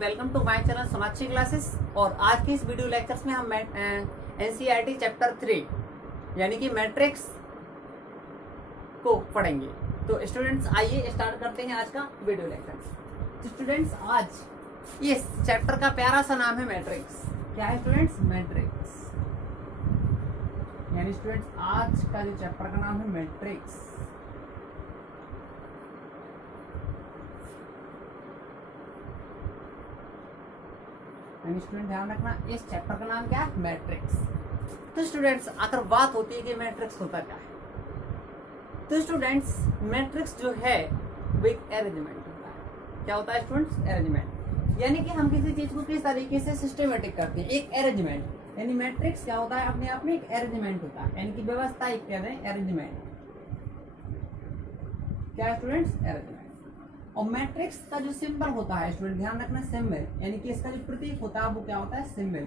Welcome to my channel Sonakshi classes. और आज की इस वीडियो लेक्चर्स में हम एनसीईआरटी चैप्टर 3 यानी कि मैट्रिक्स को पढ़ेंगे। तो स्टूडेंट्स आइए स्टार्ट करते हैं आज का वीडियो लेक्चर। तो स्टूडेंट्स आज इस चैप्टर का प्यारा सा नाम है मैट्रिक्स। क्या है स्टूडेंट्स? मैट्रिक्स। यानी स्टूडेंट्स आज का जो चैप्टर का नाम है मैट्रिक्स। स्टूडेंट ध्यान रखना, इस चैप्टर का नाम क्या है? मैट्रिक्स। तो स्टूडेंट्स अगर बात होती है कि मैट्रिक्स होता क्या है, तो स्टूडेंट्स मैट्रिक्स जो है वो एक अरेंजमेंट होता है। क्या होता है स्टूडेंट्स? अरेंजमेंट। यानी कि हम किसी चीज को किस तरीके से सिस्टमेटिक करते हैं, एक अरेंजमेंट। यानी मैट्रिक्स क्या होता है? अपने आप में एक अरेंजमेंट होता है, यानी कि व्यवस्था एक कहते हैं अरेंजमेंट। क्या है स्टूडेंट्स? अरेंजमेंट। और मैट्रिक्स का जो सिंबल होता है स्टूडेंट ध्यान रखना, सिंबल, यानी कि इसका जो प्रतीक होता है वो क्या होता है? सिंबल।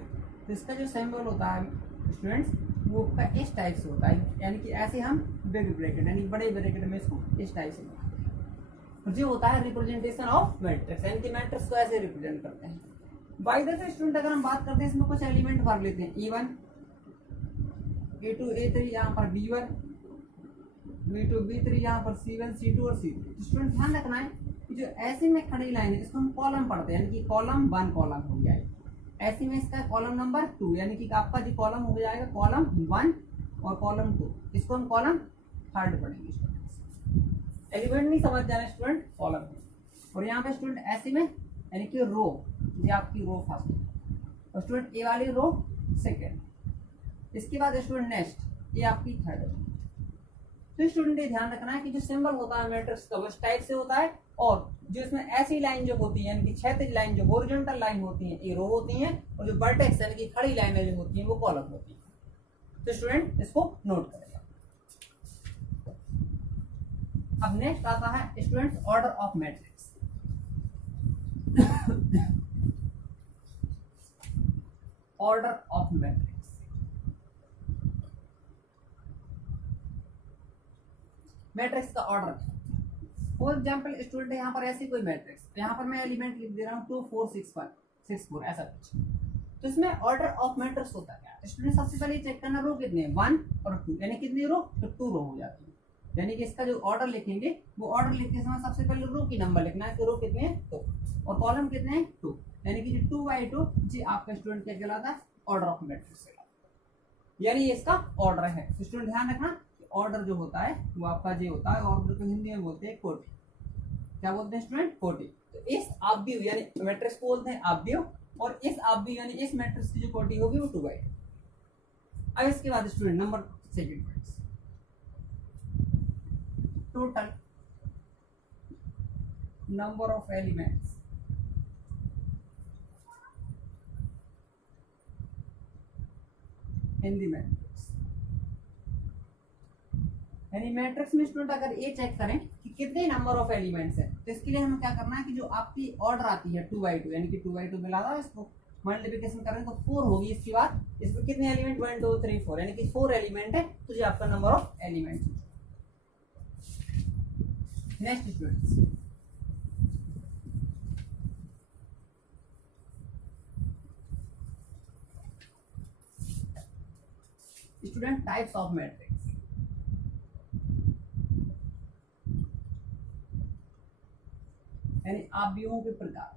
तो इसका जो सिंबल होता है स्टूडेंट्स वो इस टाइप से होता है, यानी कि ऐसे हम बिग ब्रैकेट यानी बड़े ब्रैकेट में इसको इस टाइप से बनाते हैं। जो होता है रिप्रेजेंटेशन ऑफ मैट्रिक्स, यानी कि मैट्रिक्स को ऐसे रिप्रेजेंट करते हैं। बाय द वे स्टूडेंट अगर हम बात करते हैं इसमें कुछ एलिमेंट भर लेते हैं, E1 A2 A3, यहाँ पर B1 B2 B3, यहाँ पर C1 C2 और C3। स्टूडेंट ध्यान रखना है जो ऐसे में खड़ी लाइन है इसको हम कॉलम पढ़ते हैं, यानी कि कॉलम 1 कॉलम हो गया है। ऐसे में इसका कॉलम नंबर 2, यानी कि आपका जो कॉलम हो जाएगा कॉलम 1 और कॉलम 2, इसको हम कॉलम 3 पढ़ेंगे स्टूडेंट्स। एलिमेंट नहीं समझ जाना स्टूडेंट, कॉलम। और यहाँ पे स्टूडेंट ऐसे में यानी कि रो, ये आपकी रो फर्स्ट और स्टूडेंट ए वाली रो सेकेंड। इसके बाद स्टूडेंट नेक्स्ट ये आपकी थर्ड। तो स्टूडेंट ये ध्यान रखना है कि जो सिंबल होता है मैट्रिक्स का वो इस टाइप से होता है, और जो इसमें ऐसी लाइन जो होती है यानी कि क्षैतिज लाइन जो हॉरिजॉन्टल लाइन होती है ये रो होती है, और जो वर्टेक्स यानी कि खड़ी लाइनें जो होती हैं वो कॉलम होती है। तो स्टूडेंट इसको नोट करेगा। अब नेक्स्ट आता है students order of matrix. Order of matrix. Matrix का ऑर्डर। फॉर एग्जाम्पल स्टूडेंट यहाँ पर ऐसी कोई मैट्रिक्स, यहाँ पर मैं एलिमेंट लिख दे रहा हूँ 2 4 6 1 6 4 ऐसा कुछ। तो इसमें ऑर्डर ऑफ मैट्रिक्स होता क्या है स्टूडेंट? सबसे पहले चेक करना रो कितने हैं, 1 और 2, यानी कितनी रो? तो 2 रो हो जाती है। यानी कि इसका जो ऑर्डर लिखेंगे वो ऑर्डर लिखते समय सबसे पहले रो की नंबर लिखना है, तो रो कितने हैं 2 और कॉलम कितने हैं 2, यानी कि 2 बाई 2 जी आपका स्टूडेंट क्या कहलाता है? ऑर्डर ऑफ मैट्रिक्स, यानी ये इसका ऑर्डर है। तो स्टूडेंट ध्यान रखना ऑर्डर जो होता है वो आपका जो होता है, ऑर्डर को हिंदी में बोलते हैं कोटि। क्या बोलते हैं स्टूडेंट? कोटि। तो इस आव्यूह यानी मैट्रिक्स को बोलते हैं आव्यूह, और इस आव्यूह यानी इस मैट्रिक्स की जो कोटि होगी वो 2 बाई 2। अब इसके बाद student number second total number of elements in the matrix. यानी मैट्रिक्स में स्टूडेंट अगर ये चेक करें कि कितने नंबर ऑफ एलिमेंट्स हैं, तो इसके लिए हमें क्या करना है कि जो आपकी ऑर्डर आती है 2 बाई 2, यानी कि 2 बाई 2 मिला था, इसको मल्टीप्लिकेशन करें तो 4 होगी। इसके बाद इसमें कितने एलिमेंट? 1 2 3 4, यानी कि 4 एलिमेंट है, तो ये आपका number of elements. Next students student types of matrix. यानी आव्यूहों के प्रकार।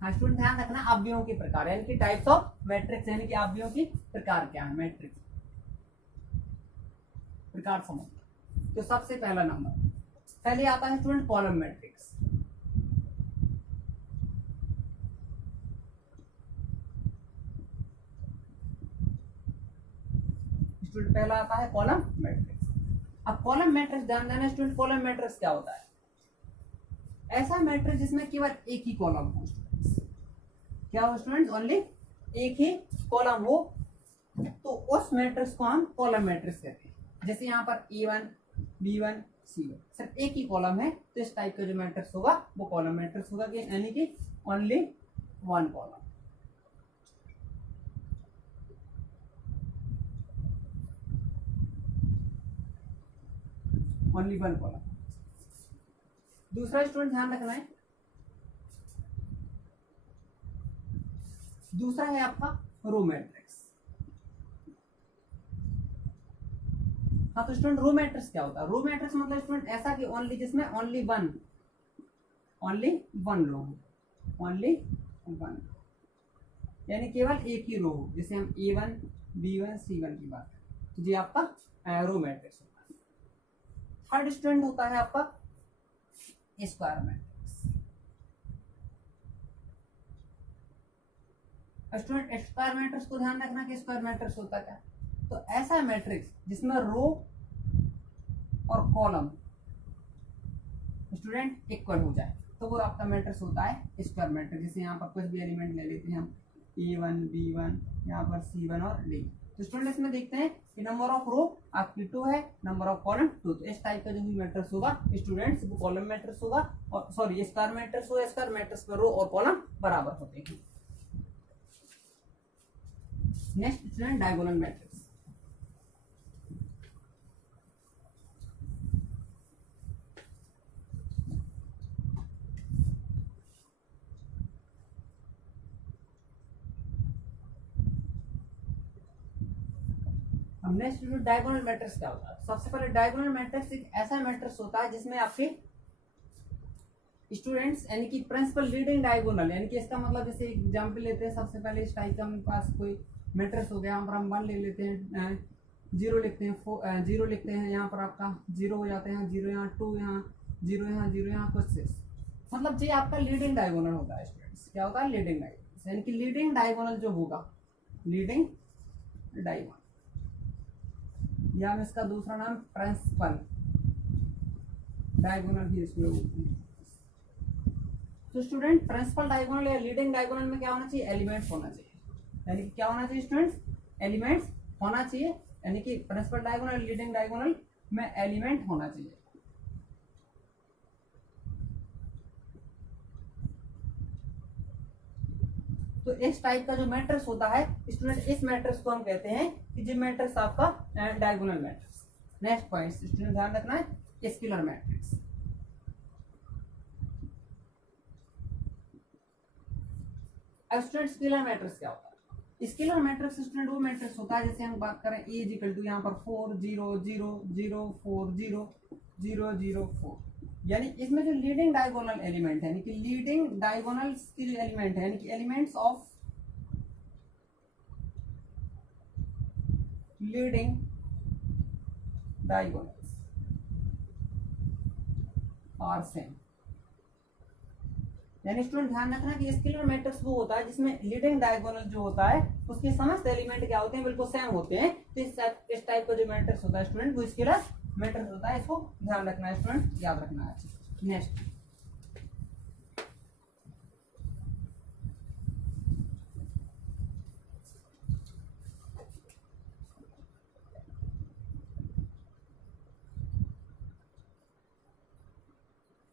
हाँ स्टूडेंट ध्यान रखना आव्यूहों के प्रकार, यानी कि टाइप्स ऑफ मैट्रिक्स, यानी कि आव्यूहों की प्रकार क्या है मैट्रिक्स प्रकार समझ। तो सबसे पहला नंबर पहले आता है स्टूडेंट कॉलम मैट्रिक्स। स्टूडेंट पहला आता है कॉलम मैट्रिक्स। अब कॉलम मैट्रिक्स ध्यान देना स्टूडेंट, कॉलम मैट्रिक्स क्या होता है? ऐसा मैट्रिक्स जिसमें केवल एक ही कॉलम हो। क्या हो स्टूडेंट्स? ओनली एक ही कॉलम हो, तो उस मैट्रिक्स को हम कॉलम मैट्रिक्स कहते हैं। जैसे यहाँ पर E1 B1 C1 सिर्फ एक ही कॉलम है, तो इस टाइप का जो मैट्रिक्स होगा वो कॉलम मैट्रिक्स होगा, यानी कि ओनली 1 कॉलम। Only 1 column. दूसरा स्टूडेंट ध्यान रखना है दूसरा है आपका रो मैट्रिक्स। हाँ तो स्टूडेंट रो मैट्रिक्स क्या होता है? रो मैट्रिक्स मतलब स्टूडेंट ऐसा कि ओनली जिसमें ओनली वन रो हो, ओनली वन, यानी केवल एक ही रो हो। जैसे हम A1 B1 C1 की बात करें तो ये आपका रो मैट्रिक्स होता है। थर्ड स्टूडेंट होता है आपका square matrix. Student square matrix को ध्यान रखना कि स्क्वायर मैट्रिक्स होता क्या, तो ऐसा मैट्रिक्स जिसमें रो और कॉलम स्टूडेंट इक्वल हो जाए तो वो आपका मैट्रिक्स होता है स्क्वायर मैट्रिक्स। जैसे यहाँ पर कुछ भी एलिमेंट ले लेते हैं हम A1 B1 यहाँ पर C1 और D। तो स्टूडेंट इसमें देखते हैं कि नंबर ऑफ रो आपकी 2 है, नंबर ऑफ कॉलम 2। तो इस टाइप का जो भी मैट्रिक्स होगा स्टूडेंट्स वो कॉलम मैट्रिक्स होगा, और सॉरी स्क्वायर मैट्रिक्स होगा। स्क्वायर मैट्रिक्स में रो और कॉलम बराबर होते हैं। Next student diagonal matrix. अब नेक्स्ट डायगोनल मैट्रिक्स क्या होता है? सबसे पहले डायगोनल मैट्रिक्स एक ऐसा मैट्रिक्स होता है जिसमें आपके स्टूडेंट्स यानी कि प्रिंसिपल लीडिंग डायगोनल, यानी कि इसका मतलब जैसे एग्जांपल लेते हैं। सबसे पहले इस टाइप का हमारे पास कोई मैट्रिक्स हो गया, यहाँ पर हम 1 ले लेते हैं, 0 लिखते हैं, 0 लिखते हैं, यहाँ पर आपका 0 हो जाते हैं, 0 यहाँ, 2 यहाँ, 0 यहाँ, 0 यहाँ, कुछ 6। मतलब ये आपका लीडिंग डायगोनल होता है स्टूडेंट्स। क्या होता है? लीडिंग डायगोनल, यानी कि लीडिंग डायगोनल जो होगा, लीडिंग डायगोनल, या हम इसका दूसरा नाम प्रिंसिपल डायगोनल भी इसमें बोलते हैं। तो स्टूडेंट प्रिंसिपल डायगोनल या लीडिंग डायगोनल में क्या होना चाहिए? एलिमेंट्स होना चाहिए। यानी कि क्या होना चाहिए स्टूडेंट्स? एलिमेंट्स होना चाहिए। यानी कि प्रिंसिपल डायगोनल लीडिंग डायगोनल में एलिमेंट होना चाहिए। तो इस टाइप का जो मैट्रिक्स होता है स्टूडेंट, इस मैट्रिक्स को हम कहते हैं कि ये मैट्रिक्स आपका diagonal matrix. Next point student ध्यान रखना है, स्केलर मैट्रिक्स। अब स्टूडेंट स्केलर मैट्रिक्स क्या होता है? स्केलर मैट्रिक्स स्टूडेंट वो मैट्रिक्स होता है, जैसे हम बात करें A इक्वल टू यहाँ पर 4 0 0 0 4 0 0 0 4, यानी इसमें जो लीडिंग डायगोनल एलिमेंट है, यानी कि लीडिंग डायगोनल के जो एलिमेंट है, यानी कि elements of leading diagonals are same. यानी स्टूडेंट ध्यान रखना कि स्केलर मैट्रिक्स वो होता है जिसमें लीडिंग डायगोनल जो होता है उसके समस्त एलिमेंट क्या होते हैं? बिल्कुल सेम होते हैं। तो इस टाइप का जो मैट्रिक्स होता है स्टूडेंट वो स्केलर मैट्रिक्स होता है। इसको ध्यान रखना है स्टूडेंट, याद रखना है। Next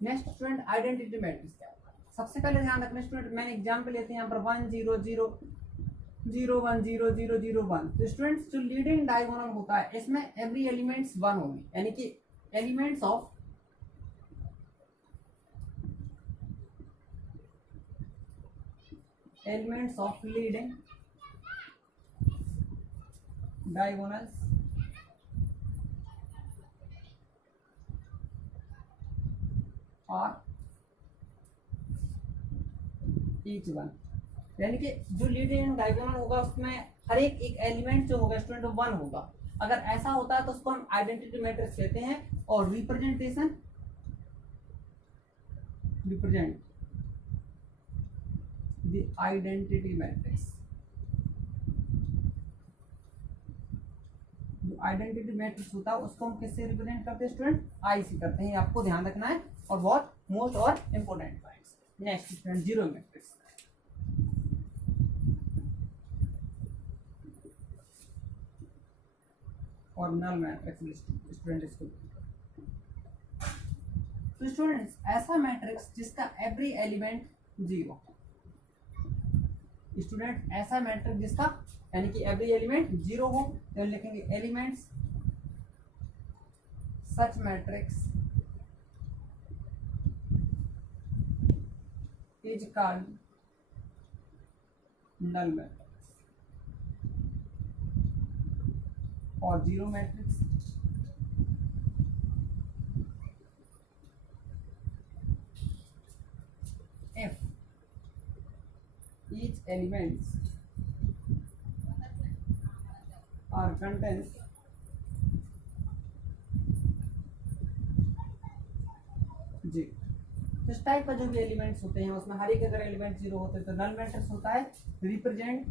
next student identity matrix क्या होता है? सबसे पहले ध्यान रखना स्टूडेंट, मैंने एग्जांपल लेते हैं यहाँ पर 1 0 0 0 1 0 0 0 1। तो स्टूडेंट्स जो लीडिंग डायगोनल होता है इसमें एवरी एलिमेंट्स 1 होंगे, यानी कि एलिमेंट्स ऑफ लीडिंग डायगोनल्स और ईच वन, यानी कि जो लीडिंग डायगोनल होगा उसमें हर एक एलिमेंट जो होगा स्टूडेंट 1 होगा। अगर ऐसा होता है तो उसको हम आइडेंटिटी मैट्रिक्स कहते हैं। और रिप्रेजेंट द आइडेंटिटी मैट्रिक्स, जो आइडेंटिटी मैट्रिक्स होता है उसको हम किससे रिप्रेजेंट करते हैं स्टूडेंट? आई से करते हैं। आपको ध्यान रखना है और बहुत मोस्ट और important points. Next student zero matrix. और नल मैट्रिक्स स्टूडेंट इसको। तो स्टूडेंट्स ऐसा मैट्रिक्स जिसका एवरी एलिमेंट 0, स्टूडेंट ऐसा मैट्रिक्स जिसका यानी कि एवरी एलिमेंट 0 हो, तो लिखेंगे elements such matrix is called null matrix और zero matrix if each elements are contains जी। तो इस टाइप का जो भी एलिमेंट्स होते हैं उसमें हर एक अगर एलिमेंट जीरो होते हैं तो नल मैट्रिक्स होता है रिप्रेजेंट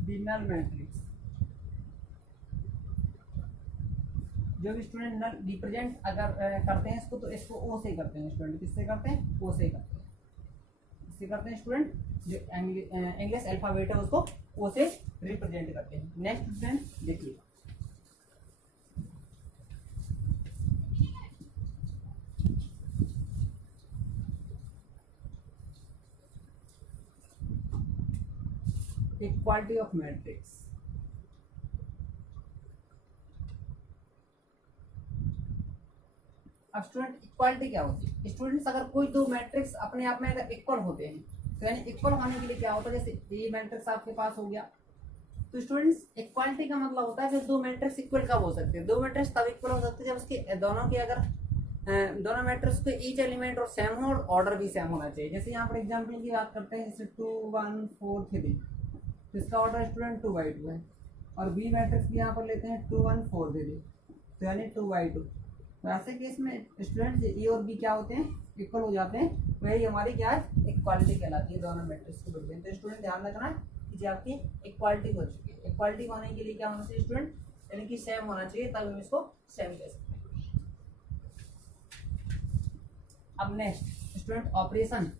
द नल मैट्रिक्स। जो भी स्टूडेंट नल रिप्रेजेंट अगर करते हैं इसको तो इसको ओ से करते हैं स्टूडेंट, किससे करते हैं, ओ से करते हैं, इससे करते हैं स्टूडेंट जो इंग्लिश अल्फाबेट है उसको ओ से रिप्रेजेंट करते हैं। नेक्स्ट स्टूडेंट देखिए इक्वालिटी ऑफ मैट्रिक्स। अब स्टूडेंट इक्वालिटी क्या होती है, स्टूडेंट्स अगर कोई दो मैट्रिक्स अपने आप में अगर इक्वल होते हैं तो यानी इक्वल होने के लिए क्या होता है, जैसे ए मैट्रिक्स आपके पास हो गया तो स्टूडेंट्स इक्वालिटी का मतलब होता है कि दो मैट्रिक्स इक्वल कब हो सकते हैं, दो मैट्रिक्स तब इक्वल हो सकते हैं जब उसके दोनों के अगर दोनों मैट्रिक्स के ईच एलिमेंट और सेम हो और ऑर्डर भी सेम होना चाहिए। जैसे यहाँ पर एग्जाम्पल की बात करते हैं, जैसे 2 1 4 3 तो इसका ऑर्डर स्टूडेंट 2/2 है और बी मैट्रिक्स भी यहाँ पर लेते हैं 2 1 4 दे दे तो यानी 2/2। तो ऐसे केस में स्टूडेंट ए और बी क्या होते हैं, इक्वल हो जाते हैं, वही हमारी क्या है इक्वालिटी कहलाती है दोनों मैट्रिक्स को बिल्कुल। तो स्टूडेंट ध्यान रखना है कि जो आपकी इक्वालिटी हो चुकी है, इक्वालिटी होने के लिए क्या होना चाहिए स्टूडेंट, यानी कि सेम होना चाहिए तब हम इसको सेम कह सकते हैं। अब next student operation.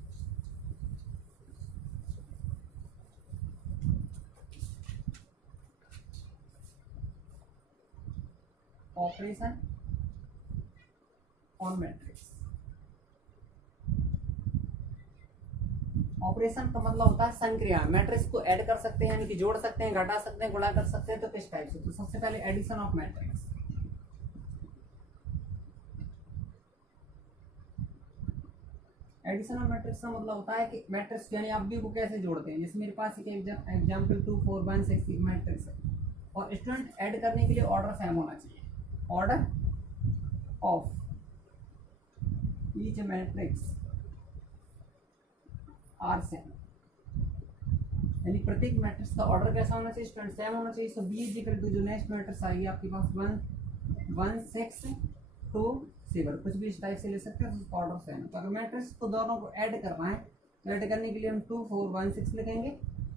Operation on matrix. Operation का मतलब होता है संक्रिया, मैट्रिक्स को ऐड कर सकते हैं यानी कि जोड़ सकते हैं, घटा सकते हैं, गुणा कर सकते हैं। तो किस टाइप से, तो सबसे पहले addition of matrix. Addition of matrix का मतलब होता है कि मैट्रिक्स यानी आप भी को कैसे जोड़ते हैं। जैसे मेरे पास एक एग्जाम्पल 2 4 1 6 मैट्रिक्स है और स्टूडेंट ऐड करने के लिए ऑर्डर सेम होना चाहिए, order of each matrix are same, यानी प्रत्येक मैट्रिक्स का ऑर्डर कैसा होना चाहिए स्टूडेंट, सेम होना चाहिए। सो बी इज इक्वल टू जो नेक्स्ट मैट्रिक्स आएगी आपके पास 1 1 6 2 7, कुछ भी इस टाइप से ले सकते हैं, तो ऑर्डर सेम। तो अगर मैट्रिक्स को दोनों को ऐड करना है तो ऐड करने के लिए हम 2 4 1 6 लिखेंगे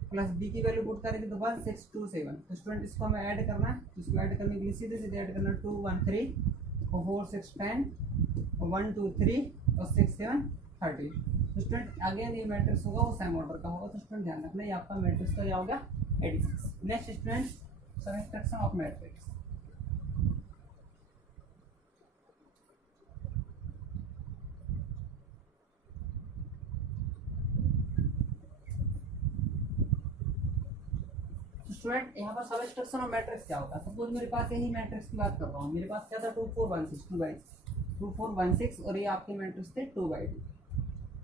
प्लस बी की वैल्यू पुट करेंगे तो 1 6 2 7। तो स्टूडेंट इसको हमें ऐड करना है, तो इसको ऐड करने के लिए सीधे सीधे ऐड करना है 2 1 3 और 4 6 10 और 1 2 3 और 6 7 30। तो स्टूडेंट अगेन ये मैट्रिक्स होगा वो सेम ऑर्डर का होगा। तो स्टूडेंट ध्यान रखना ये आपका मैट्रिक्स का क्या होगा addition. Next student subtraction of matrix. Student यहाँ पर सबट्रैक्शन ऑफ मैट्रिक्स क्या होता है, सपोज मेरे पास यही मैट्रिक्स की बात कर रहा हूँ, मेरे पास क्या था 2 4 1 6 2 4 1 6 और ये आपके मैट्रिक्स थे 2/2।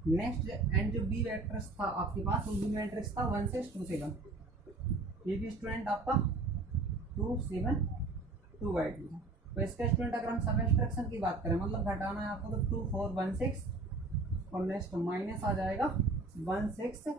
नेक्स्ट एंड जो बी मैट्रिक्स था आपके पास वो बी मैट्रिक्स था 1 6 2 7, ये भी स्टूडेंट आपका 2 7 2/2। तो इसका स्टूडेंट अगर हम सबट्रैक्शन की बात करें मतलब घटाना है आपको तो 2 4 1 6 और नेक्स्ट माइनस आ जाएगा 1 6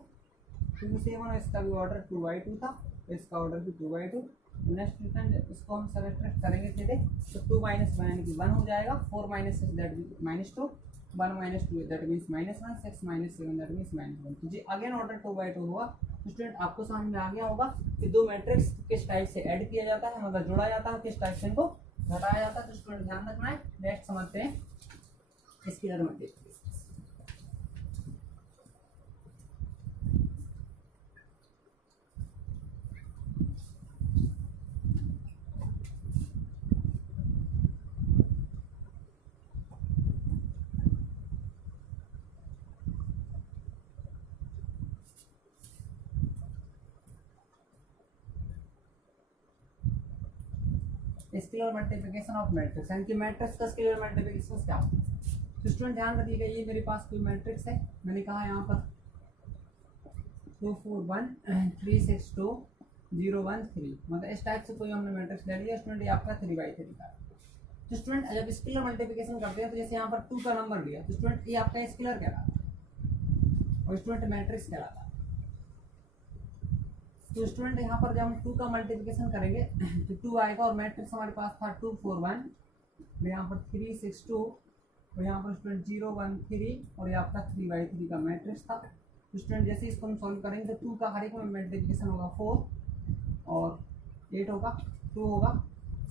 2 7, इसका भी ऑर्डर 2/2 था, इसका ऑर्डर भी 2/2। नेक्स्ट स्टूडेंट इसको हम सबट्रैक्ट करेंगे सीधे तो 2 - 1 यानी कि 1 हो जाएगा, 4 - 6 that means -2, 1 - 2 that means -1, 6 - 7 that means -1। तो जी अगेन ऑर्डर 2/2 हुआ। तो स्टूडेंट आपको समझ में आ गया होगा कि दो मैट्रिक्स किस टाइप से ऐड किया जाता है, मतलब जोड़ा जाता है, किस टाइप से इनको घटाया जाता है। तो स्टूडेंट ध्यान रखना है। नेक्स्ट समझते हैं scalar matrix. Scalar multiplication of matrix यानी कि मैट्रिक्स का स्केलर मल्टीप्लिकेशन क्या होता है। तो स्टूडेंट ध्यान रखिएगा, ये मेरे पास कोई मैट्रिक्स है, मैंने कहा यहाँ पर 2 4 1 3 6 2 0 1 3, मतलब इस टाइप से कोई हमने मैट्रिक्स ले लिया स्टूडेंट, ये आपका 3/3 का। तो स्टूडेंट जब स्केलर मल्टीप्लिकेशन करते हैं तो जैसे यहाँ पर 2 का नंबर लिया तो स्टूडेंट ये आपका स्केलर कहलाता है और स्टूडेंट मैट्रिक्स कहलाता है। तो स्टूडेंट यहाँ पर जब हम 2 का मल्टीप्लिकेशन करेंगे तो 2 आएगा और मैट्रिक्स हमारे पास था 2 4 1, यहाँ पर 3 6 2 और यहाँ पर स्टूडेंट 0 1 3 और ये आपका 3/3 का मैट्रिक्स था। तो स्टूडेंट जैसे इसको हम सॉल्व करेंगे तो 2 का हर एक में मल्टीप्लिकेशन होगा 4 और 8 होगा, 2 होगा,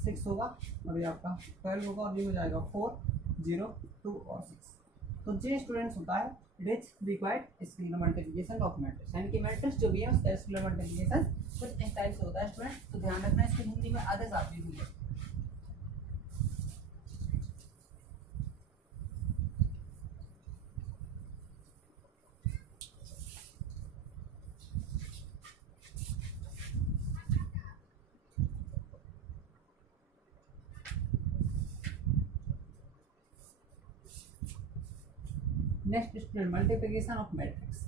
6 होगा और ये आपका 12 होगा और ये हो जाएगा 4 0 2 और 6। तो ये स्टूडेंट्स होता है it is required scalar multiplication of matrix, यानी कि मैट्रिक्स जो भी है उसका स्केलर मल्टीप्लिकेशन कुछ इस टाइप से होता है स्टूडेंट। तो ध्यान रखना इसके हिंदी में आधे साथ भी है। Next student multiplication of matrix.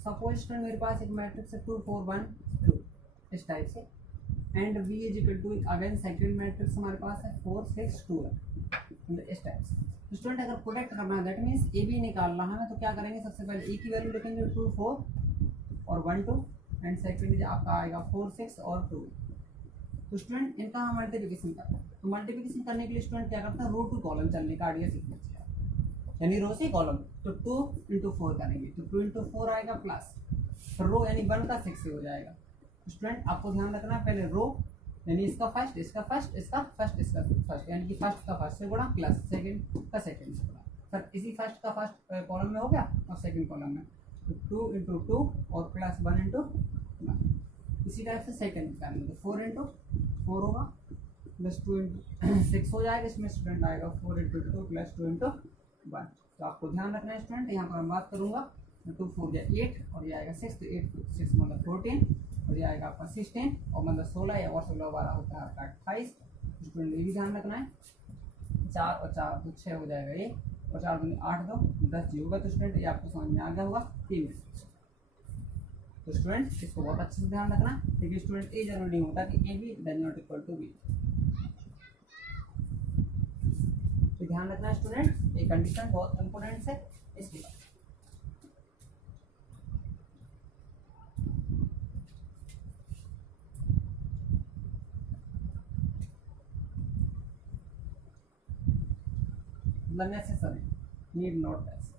Suppose student मेरे पास एक मैट्रिक्स है 2 4 1 2 इस टाइप से and v is equal to again second matrix हमारे पास है 4 6 2 मतलब इस टाइप से। तो स्टूडेंट अगर प्रोडक्ट करना है दैट मीन्स ए बी निकालना है तो क्या करेंगे, सबसे पहले ए की वैल्यू लिखेंगे 2 4 और 1 2 एंड सेकंड आपका आएगा 4 6 और 2। तो स्टूडेंट इनका हम मल्टीप्लिकेशन करते हैं, तो मल्टीप्लिकेशन करने के लिए स्टूडेंट क्या करता है, रो टू कॉलम चलने का आइडिया सीखना चाहिए, यानी रो से कॉलम। तो 2 इंटू 4 करेंगे तो 2 इंटू 4 आएगा प्लस रो यानी 1 का 6 से हो जाएगा। तो स्टूडेंट आपको ध्यान रखना है पहले रो यानी इसका फर्स्ट इसका फर्स्ट इसका फर्स्ट इसका फर्स्ट यानी कि फर्स्ट का फर्स्ट से गुणा प्लस सेकंड का सेकंड से गुणा, सर इसी फर्स्ट का फर्स्ट कॉलम में हो गया और सेकंड कॉलम में तो 2 इंटू 2 और प्लस 1 इंटू 1। इसी टाइप से सेकंड निकालेंगे तो 4 इंटू 4 होगा प्लस 2 इंटू 6 हो जाएगा, इसमें स्टूडेंट आएगा 4 इंटू 2 प्लस 2 इंटू 1। तो आपको ध्यान रखना है स्टूडेंट, यहाँ पर हम बात करूँगा 2 4 या 8 और ये आएगा 6 तो 8 6 मतलब 14 और ये आएगा आपका 16 और मतलब 16 या और 16 12 होता है आपका 28। स्टूडेंट ये भी ध्यान रखना है 4 और 4 तो 6 हो जाएगा ये और 4 दूनी 8 2 10 जी होगा। तो स्टूडेंट ये आपको समझ में आ गया होगा 3 मिनट। तो स्टूडेंट इसको बहुत अच्छे से ध्यान रखना, लेकिन स्टूडेंट ये जरूरी नहीं होता कि A B does not equal to B. तो ध्यान रखना स्टूडेंट, ये कंडीशन बहुत इंपॉर्टेंट है इसके बाद। necessary need not less।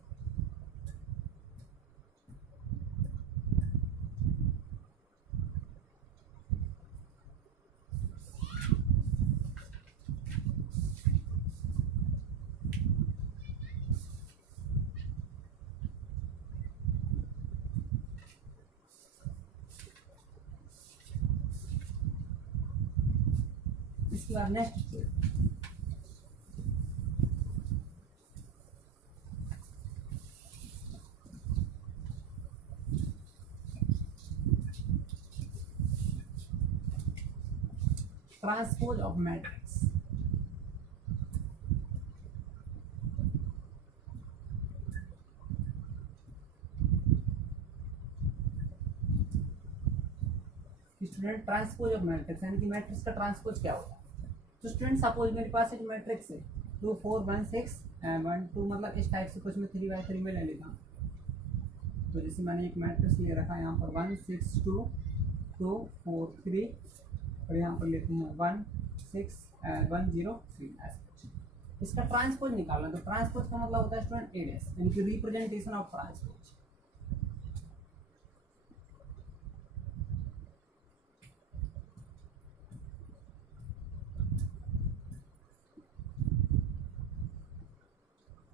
इसके बाद next transpose of matrix. Student transpose of matrix यानी कि मैट्रिक्स का ट्रांसपोज क्या होता है। तो स्टूडेंट सपोज मेरे पास एक मैट्रिक्स है 2 4 1 6 1 2 मतलब इस टाइप से कुछ मैं 3/3 में ले लेता हूँ। तो जैसे मैंने एक मैट्रिक्स ले रखा है यहाँ पर 1 6 2 2 4 3 और यहाँ पर लेते हैं 1 6 1 0 3 ऐसे कुछ। इसका ट्रांसपोज निकालना, तो ट्रांसपोज का मतलब होता है स्टूडेंट ए डैश यानी कि रिप्रेजेंटेशन ऑफ ट्रांसपोज।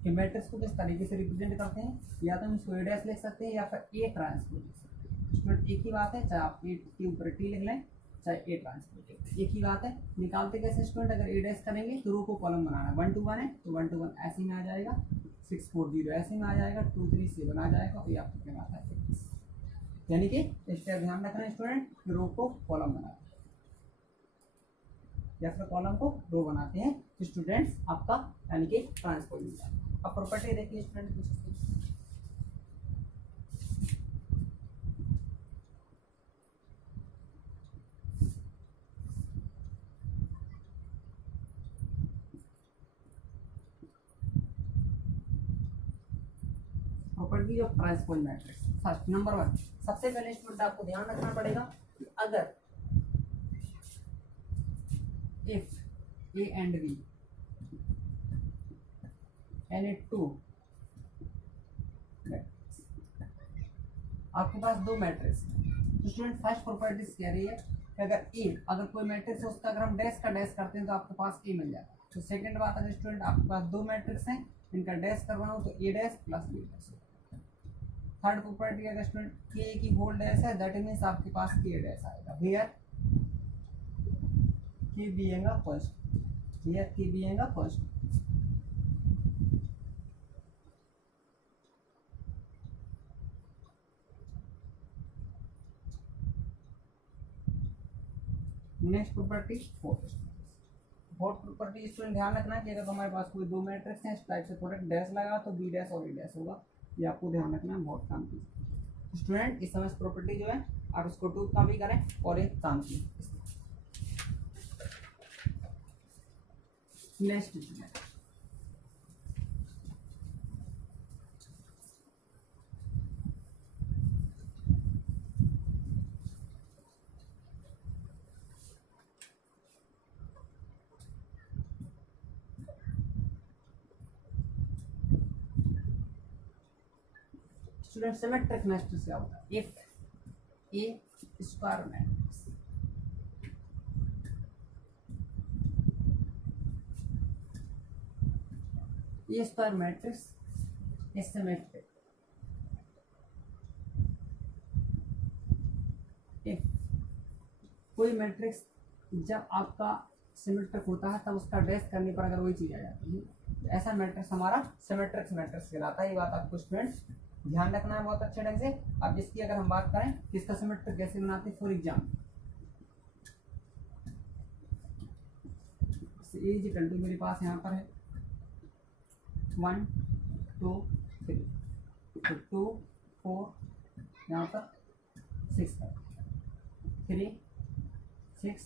कि मैट्रिक्स को किस तरीके से रिप्रेजेंट करते हैं, या तो हम इसको ए डैश लिख सकते हैं या फिर ए ट्रांसपोज लिख सकते हैं। स्टूडेंट एक ही बात है, चाहे आप ए के ऊपर टी लिख लें चाहे ए ट्रांसपोज लिख लें, एक ही बात है। निकालते कैसे स्टूडेंट, अगर ए डैश करेंगे तो रो को कॉलम बनाना 1 2 1 है तो 1 2 1 ऐसे में आ जाएगा, 6 4 0 ऐसे में आ जाएगा, 2 3 7 आ जाएगा और ये आपको क्या आता है 6। यानी कि स्टेप ध्यान रखना स्टूडेंट, रो को कॉलम बनाते हैं या फिर कॉलम को रो बनाते हैं तो स्टूडेंट्स आपका यानी कि ट्रांसपोज मिलता है। अब प्रॉपर्टी देखिए स्टूडेंट कुछ property of transpose matrix. First number 1, सबसे पहले स्टूडेंट आपको ध्यान रखना पड़ेगा कि अगर if A and B any to आपके पास दो मैट्रिक्स, तो स्टूडेंट फर्स्ट प्रॉपर्टी कह रही है कि अगर कोई मैट्रिक्स है उसका अगर हम डैश का डैश करते हैं तो आपके पास ए मिल जाता है। तो सेकंड बात अगर स्टूडेंट आपके पास दो मैट्रिक्स हैं इनका डैश करवाना हो तो A dash plus B dash. Third property अगर स्टूडेंट के की होल डैश है दैट मीन्स आपके पास के डैश आएगा। Here K being a first, here K being a first. Next property fourth property student ध्यान रखना कि अगर हमारे पास कोई दो मैट्रिक्स हैं इस टाइप से प्रोडक्ट डैश लगा तो बी डैश और ए डैश होगा, ये आपको ध्यान रखना है, बहुत काम की स्टूडेंट। इस समय प्रॉपर्टी जो है आप इसको टू का भी करें और एक काम की। Next student student symmetric matrix क्या होता है? If A square matrix A square matrix is symmetric if कोई मैट्रिक्स जब आपका सिमेट्रिक होता है तब उसका डैश करने पर अगर वही चीज आ जाती है तो ऐसा मैट्रिक्स हमारा सिमेट्रिक मैट्रिक्स कहलाता है। ये बात आपको स्टूडेंट्स ध्यान रखना है बहुत अच्छे ढंग से। अब इसकी अगर हम बात करें कि इसका सिमेट्रिक कैसे बनाते हैं, for example A equal to मेरे पास यहाँ पर है 1 2 3 तो 2 4 यहाँ पर 6 3 6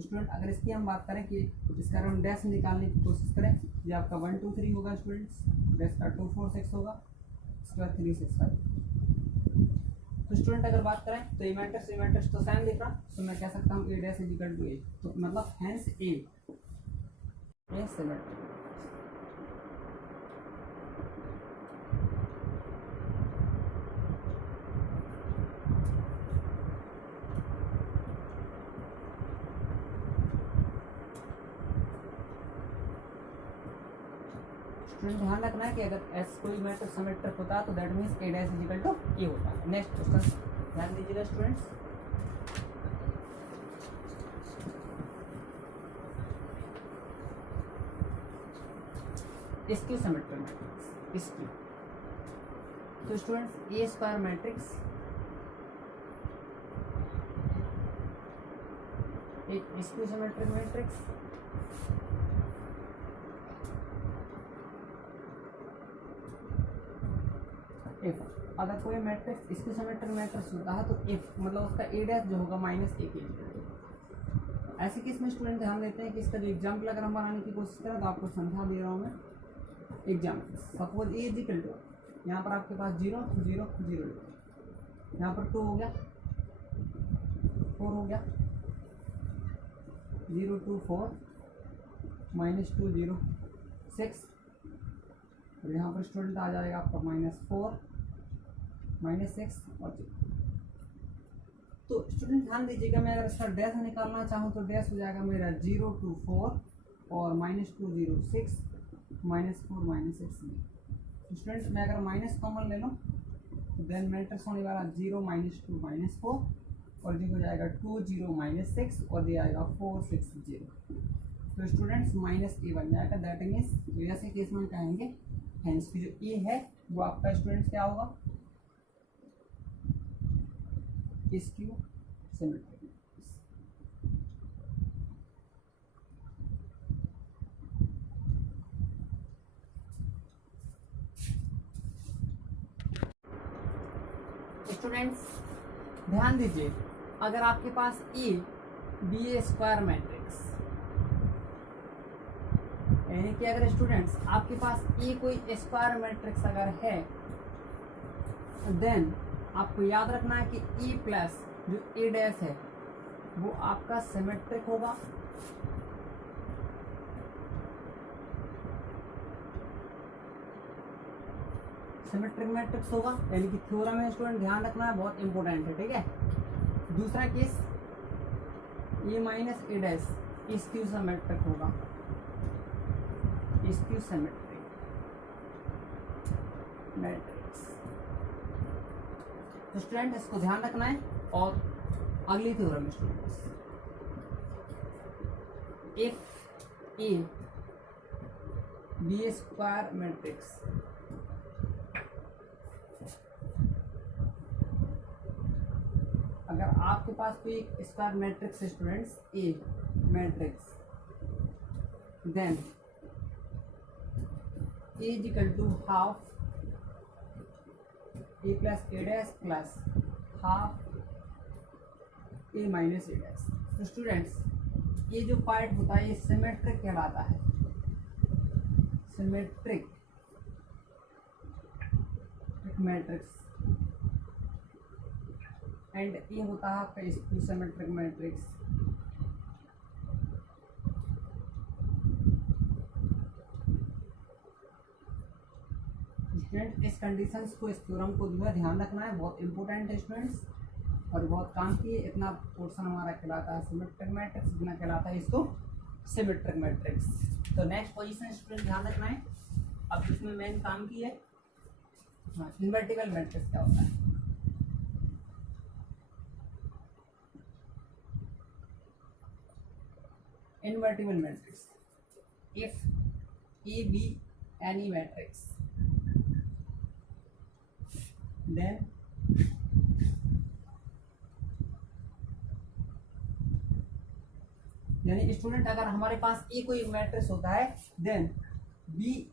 स्टूडेंट अगर इसकी हम बात करें कि इसका हम डैश निकालने की कोशिश करें, ये आपका 1 2 3 होगा स्टूडेंट्स, डैश का 2 4 6 होगा, इसके बाद 3 6 5। तो स्टूडेंट अगर बात करें तो ए मैट्रिक्स तो सेम दिख रहा, तो मैं कह सकता हूँ ए डैश इज इक्वल टू ए, तो मतलब हेंस ए सिमेट्रिक। ध्यान रखना है कि अगर एस कोई मैट्रिक्स सिमेट्रिक होता है तो that means A dash is equal to A होता है। नेक्स्ट क्वेश्चन ध्यान दीजिएगा students, skew symmetric matrix skew. तो स्टूडेंट्स ए स्क्वायर मैट्रिक्स एक स्क्यू सिमेट्रिक मैट्रिक्स इफ अगर कोई मैट्रिक्स इसके सिमेट्रिक मैट्रिक्स होता है तो इफ मतलब उसका ए डैश जो होगा माइनस ए के। ऐसे केस में स्टूडेंट ध्यान देते हैं कि इसका जो एग्जाम्पल अगर हम बनाने की कोशिश करें तो आपको समझा दे रहा हूँ मैं example. Suppose A is equal to यहाँ पर आपके पास 0 0 0, यहाँ पर 2 हो गया 4 हो गया 0 2 4 -2 0 6 और यहाँ पर स्टूडेंट आ जाएगा आपका -4 -6 और 0। तो स्टूडेंट ध्यान दीजिएगा मैं अगर इसका डैश निकालना चाहूँ तो डैश हो जाएगा मेरा 0 2 4 और -2 0 6 -4 -6। स्टूडेंट मैं अगर माइनस कॉमन ले लूँ तो देन मैट्रिक्स होने वाला 0 -2 -4 और जी हो जाएगा 2 0 -6 और ये आएगा 4 6 0। तो स्टूडेंट्स माइनस ए बन जाएगा, दैट मीन्स ऐसे केस में कहेंगे हेंस की जो ए है वो आपका स्टूडेंट्स क्या होगा स्क्यू सिमेट्रिक। स्टूडेंट्स ध्यान दीजिए, अगर आपके पास A B a square matrix, यानी कि अगर स्टूडेंट्स आपके पास ए कोई स्क्वायर मैट्रिक्स अगर है, देन आपको याद रखना है कि ए प्लस जो ए डैश है वो आपका सिमेट्रिक होगा। सिमेट्रिक मैट्रिक्स होगा, यानी कि थ्योरम है स्टूडेंट, ध्यान रखना है, बहुत इंपॉर्टेंट है, ठीक है। दूसरा case A minus A dash skew symmetric होगा, स्क्यू सिमेट्रिक मैट्रिक्स। तो स्टूडेंट इसको ध्यान रखना है। और अगली theorem students, if A be square matrix अगर आपके पास कोई स्क्वायर मैट्रिक्स है students, A matrix, then A is equal to half A plus A dash plus half A minus A dash. तो स्टूडेंट्स ये जो पार्ट होता है ये सिमेट्रिक कहलाता है, सिमेट्रिक मैट्रिक्स, एंड ये होता है आपका स्क्यू सिमेट्रिक मैट्रिक्स। स्टूडेंट इस कंडीशंस को, इस थ्योरम को जो है ध्यान रखना है, बहुत इंपॉर्टेंट है स्टूडेंट्स और बहुत काम की है। इतना पोर्शन हमारा कहलाता है सिमेट्रिक मैट्रिक्स, इतना कहलाता है इसको सिमेट्रिक मैट्रिक्स। तो नेक्स्ट पोजीशन स्टूडेंट ध्यान रखना है। अब इसमें मेन काम की है, हाँ, इन्वर्टिबल मैट्रिक्स क्या होता है। Invertible matrix, if A be any matrix, then यानी स्टूडेंट अगर हमारे पास ए कोई मैट्रिक्स होता है, then B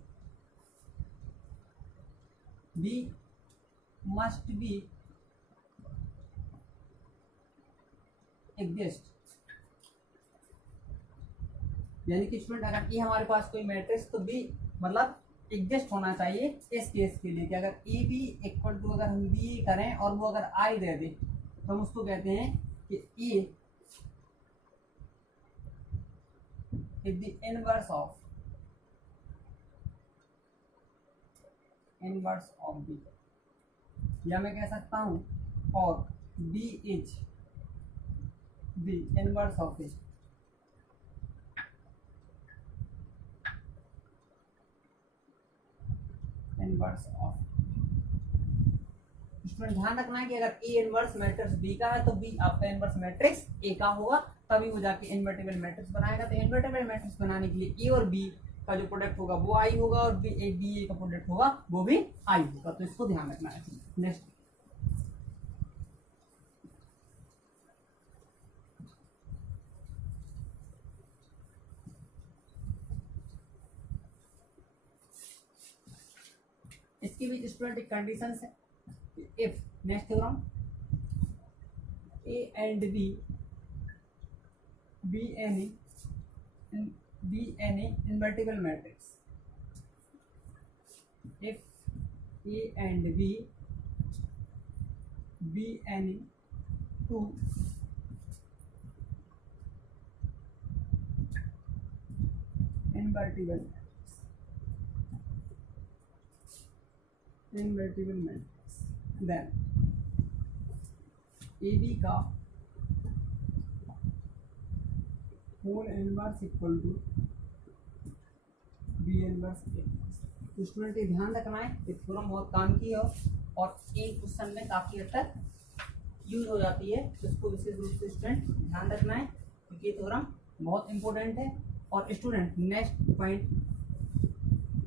must be exist, यानी कि स्टूडेंट अगर ए हमारे पास कोई मैट्रिक्स तो बी मतलब एग्जिस्ट होना चाहिए इस केस के लिए कि अगर ए बी इक्वल टू अगर हम बी करें और वो अगर आई दे दे तो हम उसको कहते हैं कि A is the inverse of B, या मैं कह सकता हूं और B is the inverse of A. Inverse of, student ध्यान रखना है कि अगर ए इनवर्स मैट्रिक्स बी का है तो बी आपका इनवर्स मैट्रिक्स ए का होगा, तभी वो जाके इन्वर्टिबल मैट्रिक्स बनाएगा। तो इन्वर्टिबल मैट्रिक्स बनाने के लिए ए और बी का जो प्रोडक्ट होगा वो आई होगा और बी ए का प्रोडक्ट होगा वो भी आई होगा। तो इसको ध्यान रखना है। नेक्स्ट इसकी भी स्टूडेंट एक कंडीशन है, if next theorem A and B any invertible matrix, if A and B any two invertible matrix, then A B का whole inverse equal to B inverse A. तो स्टूडेंट ये ध्यान रखना है, ये थ्योरम बहुत काम की है और एक क्वेश्चन में काफ़ी हद तक यूज हो जाती है, तो इसको विशेष रूप से स्टूडेंट ध्यान रखना है क्योंकि ये थ्योरम बहुत इंपॉर्टेंट है। और स्टूडेंट नेक्स्ट पॉइंट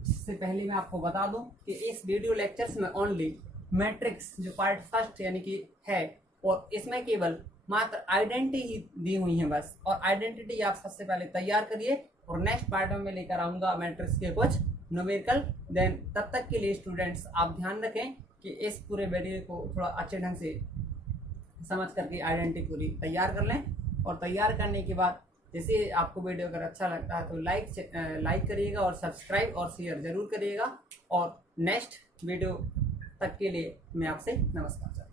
से पहले मैं आपको बता दूं कि इस वीडियो लेक्चर्स में ओनली मैट्रिक्स जो पार्ट फर्स्ट यानी कि है और इसमें केवल मात्र आइडेंटिटी ही दी हुई है बस, और आइडेंटिटी आप सबसे पहले तैयार करिए और नेक्स्ट पार्ट में मैं लेकर आऊँगा मैट्रिक्स के कुछ न्यूमेरिकल। देन तब तक के लिए स्टूडेंट्स आप ध्यान रखें कि इस पूरे वीडियो को थोड़ा अच्छे ढंग से समझ करके आइडेंटिटी पूरी तैयार कर लें, और तैयार करने के बाद जैसे आपको वीडियो अगर अच्छा लगता है तो लाइक करिएगा और सब्सक्राइब और शेयर जरूर करिएगा। और नेक्स्ट वीडियो तक के लिए मैं आपसे नमस्कार।